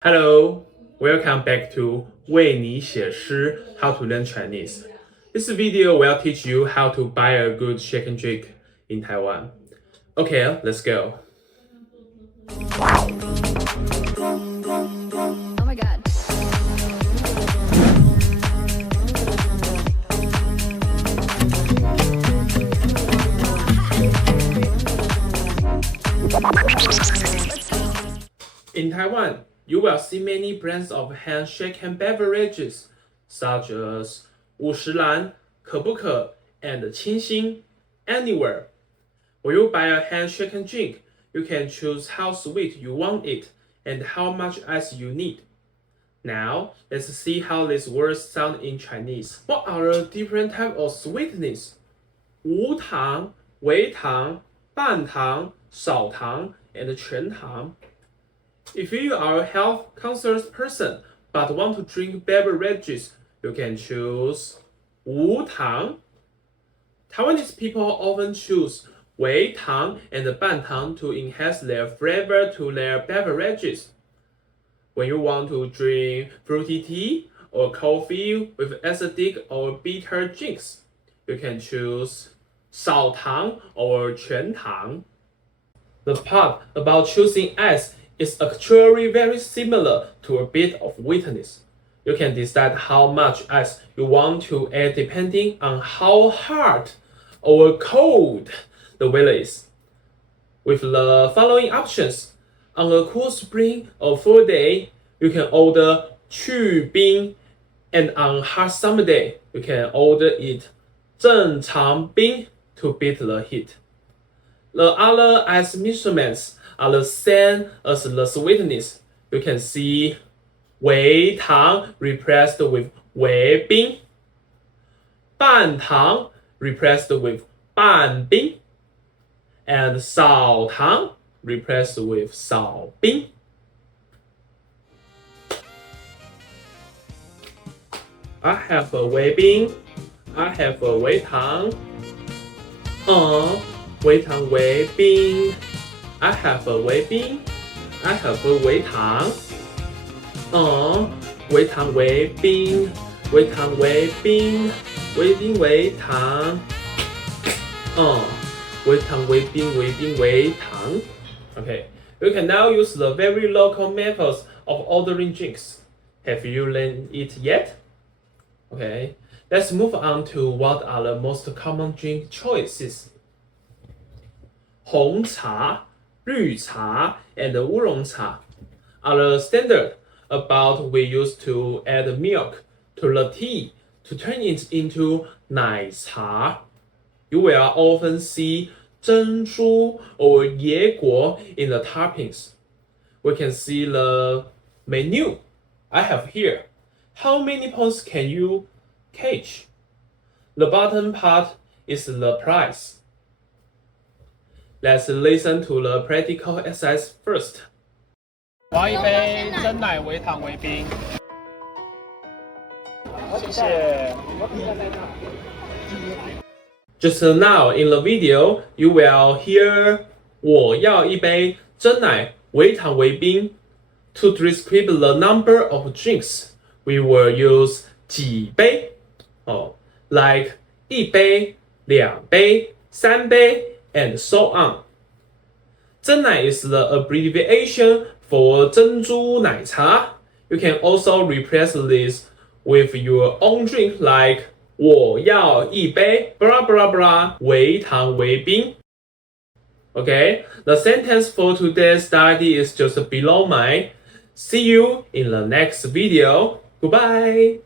Hello, welcome back to 为你写诗 How to Learn Chinese. This video will teach you how to buy a good shake and drink in Taiwan. Okay, let's go. Oh my god. In Taiwan, you will see many brands of hand-shaken beverages, such as 50兰, 可不可, and 清新 anywhere. When you buy a hand-shaken drink, you can choose how sweet you want it and how much ice you need. Now, let's see how these words sound in Chinese. What are the different types of sweetness? 无糖, 微糖, 半糖, 少糖, and 全糖. If you are a health-conscious person but want to drink beverages, you can choose 无糖. Taiwanese people often choose 微糖 and 半糖 to enhance their flavor to their beverages. When you want to drink fruity tea or coffee with acidic or bitter drinks, you can choose 少糖 or 全糖. The part about choosing ice is actually very similar to a bit of sweetness. You can decide how much ice you want to add depending on how hard or cold the weather is. With the following options, on a cool spring or fall day, you can order 去冰, and on hot summer day, you can order it 正常冰 to beat the heat. The other ice measurements are the same as the sweetness. You can see 微糖 replaced with 微冰, 半糖 replaced with 半冰, and 少糖 replaced with 少冰. I have a 微冰, I have a 微糖. 微糖微冰. I have a 微冰 I have a 微糖. 微糖微冰, 微糖微冰, 微冰微糖. 微糖微冰微冰微糖. Okay, you can now use the very local methods of ordering drinks. Have you learned it yet? Okay, let's move on to what are the most common drink choices. 红茶, 绿茶, and 乌龙茶 are the standard about we used to add milk to the tea to turn it into 奶茶. You will often see 珍珠 or 椰果 in the toppings. We can see the menu I have here. How many points can you catch? The bottom part is the price. Let's listen to the practical exercise first. 我要一杯真奶微糖微冰。谢谢。Just now in the video, you will hear 我要一杯真奶微糖微冰. To describe the number of drinks, we will use 几杯, like 一杯, 两杯, 三杯, and so on. 真奶 is the abbreviation for 珍珠奶茶. You can also replace this with your own drink like 我要一杯 blah blah blah 微糖微冰. Okay, the sentence for today's study is just below mine. See you in the next video. Goodbye.